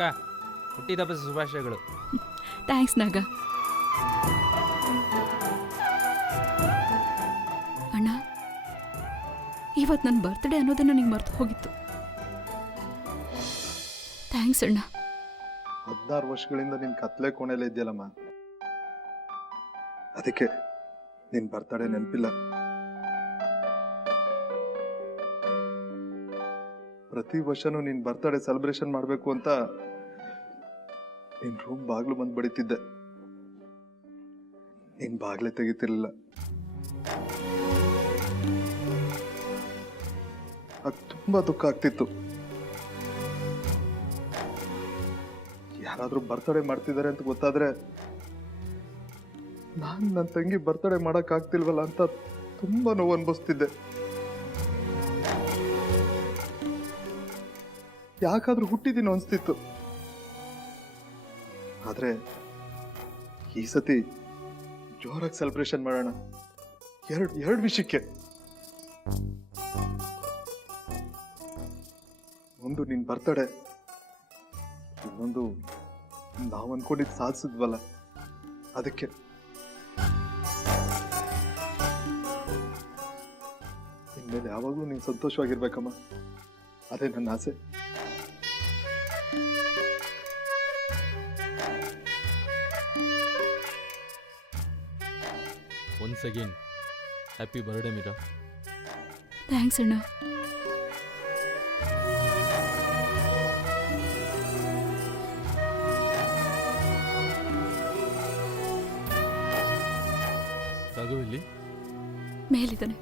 ಅಕ್ಕ ಹುಟ್ಟಿದಬ್ಬ ಶುಭಾಶಯಗಳು. ಥ್ಯಾಂಕ್ಸ್ ನಾಗ. ಅಣ್ಣ, ಇವತ್ತು ನನ್ನ ಬರ್ತ್ಡೇ ಅನ್ನೋದನ್ನು ನಿಂಗೆ ಮರ್ತು ಹೋಗಿತ್ತು. ಥ್ಯಾಂಕ್ಸ್ ಅಣ್ಣ. 16 ವರ್ಷಗಳಿಂದ ನಿನ್ ಕತ್ಲೆ ಕೋಣೆಲೆ ಇದೆಯಲ್ಲಮ್ಮ, ಅದಕ್ಕೆ ನಿನ್ ಬರ್ತಡೇ ನೆನಪಿಲ್ಲ. ಪ್ರತಿ ವರ್ಷನೂ ನಿನ್ ಬರ್ತಡೇ ಸೆಲೆಬ್ರೇಷನ್ ಮಾಡ್ಬೇಕು ಅಂತ ನಿನ್ ರೂಮ್ ಬಾಗ್ಲು ಬಂದು ಬಡಿತಿದ್ದೆ. ನಿನ್ ಬಾಗ್ಲೆ ತೆಗಿತಿರ್ಲಿಲ್ಲ. ಅದು ತುಂಬಾ ದುಃಖ ಆಗ್ತಿತ್ತು. ಯಾರಾದ್ರೂ ಬರ್ತಡೇ ಮಾಡ್ತಿದ್ದಾರೆ ಅಂತ ಗೊತ್ತಾದ್ರೆ ನಾನು ನನ್ನ ತಂಗಿ ಬರ್ತಡೇ ಮಾಡಕ್ ಆಗ್ತಿಲ್ವಲ್ಲ ಅಂತ ತುಂಬಾ ನೋವು ಅನ್ಭವಿಸ್ತಿದ್ದೆ. ಯಾಕಾದ್ರೂ ಹುಟ್ಟಿದೀನೋ ಅನ್ಸ್ತಿತ್ತು. ಆದ್ರೆ ಈ ಸತಿ ಜೋರಾಗಿ ಸೆಲೆಬ್ರೇಷನ್ ಮಾಡೋಣ. ಎರಡು ವಿಷಯಕ್ಕೆ. ಒಂದು ನಿನ್ ಬರ್ತಡೇ, ಇನ್ನೊಂದು ನಾವು ಅನ್ಕೊಂಡಿದ್ದು ಸಾಧಿಸಿದ್ವಲ್ಲ ಅದಕ್ಕೆ. ಇನ್ಮೇಲೆ ಯಾವಾಗಲೂ ನೀನು ಸಂತೋಷವಾಗಿರ್ಬೇಕಮ್ಮ, ಅದೇ ನನ್ನ ಆಸೆ. Once again happy birthday Meera. Thanks ಅಣ್ಣ. ರಾಘವ್ ಇಲ್ಲಿ ಮೇಲಿದ್ದಾನೆ.